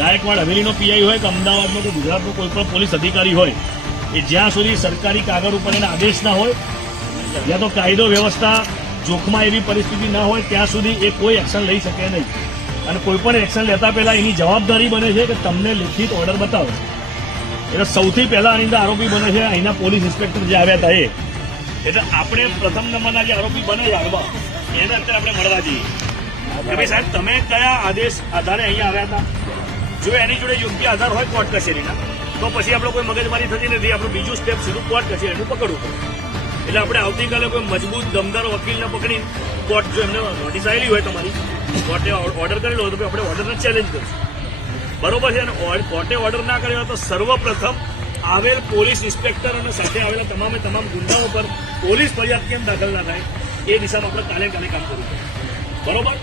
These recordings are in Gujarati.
ગાયકવાડ હવેલીનો પીઆઈ હોય કે અમદાવાદનો કે ગુજરાતનો કોઈ પણ પોલીસ અધિકારી હોય, એ જ્યાં સુધી સરકારી કાગળ ઉપર એના આદેશ ના હોય યા તો કાયદો વ્યવસ્થા જોખમાં એવી પરિસ્થિતિ ના હોય, ત્યાં સુધી એ કોઈ એક્શન લઈ શકે નહીં. અને કોઈ પણ એક્શન લેતા પહેલા એની જવાબદારી બને છે કે તમને લેખિત ઓર્ડર બતાવો. એટલે સૌથી પહેલા આની અંદર આરોપી બને છે, અહીંના પોલીસ ઇન્સ્પેક્ટર જે આવ્યા હતા એટલે આપણે પ્રથમ નંબરના જે આરોપી બને આગળ એને અત્યારે આપણે મળવા જઈએ. કે ભાઈ સાહેબ, તમે કયા આદેશ આધારે અહીંયા આવ્યા હતા? જો એની જોડે યોગ્ય આધાર હોય કોર્ટ કચેરીના, તો પછી આપણે કોઈ મગજમારી થતી નથી. આપણું બીજું સ્ટેપ સીધું કોર્ટ કચેરીનું પકડવું પડે. એટલે આપણે આવતીકાલે કોઈ મજબૂત દમદાર વકીલને પકડી કોર્ટ જો એમને નોટિસ આવેલી હોય તમારી કોર્ટે ઓર્ડર કરેલો હોય તો આપણે ઓર્ડરને ચેલેન્જ કરીશું. બરોબર છે? અને કોર્ટે ઓર્ડર ના કર્યો તો સર્વપ્રથમ આવેલ પોલીસ ઇન્સ્પેક્ટર અને સાથે આવેલા તમામે તમામ ગુંડાઓ પર પોલીસ ફરિયાદ કેમ દાખલ ના થાય, એ દિશામાં આપણે કાલે કાલે કામ કરવું પડે. બરોબર?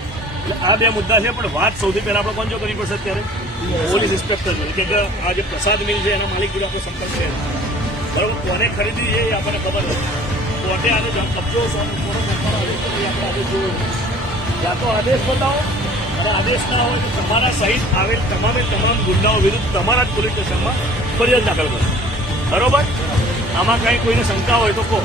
આ બે મુદ્દા છે, પણ વાત સૌથી પહેલા આપણે કોણ જો કરવી પડશે અત્યારે? પોલીસ ઇન્સ્પેક્ટર કે કે આ જે પ્રસાદ મિલ છે, એના માલિક જોડે આપણે સંપર્ક છે બરાબર? કોને ખરીદી છે એ આપણને ખબર નથી. કોર્ટે આનો કબજો આપણે આજે જોયું યા તો આદેશ બતાવો. અને આદેશ ના હોય તો તમારા સહિત આવેલ તમામે તમામ ગુંડાઓ વિરુદ્ધ તમારા જ પોલીસ સ્ટેશનમાં ફરિયાદ દાખલ કરો. બરોબર? આમાં કાંઈ કોઈને શંકા હોય તો કહો.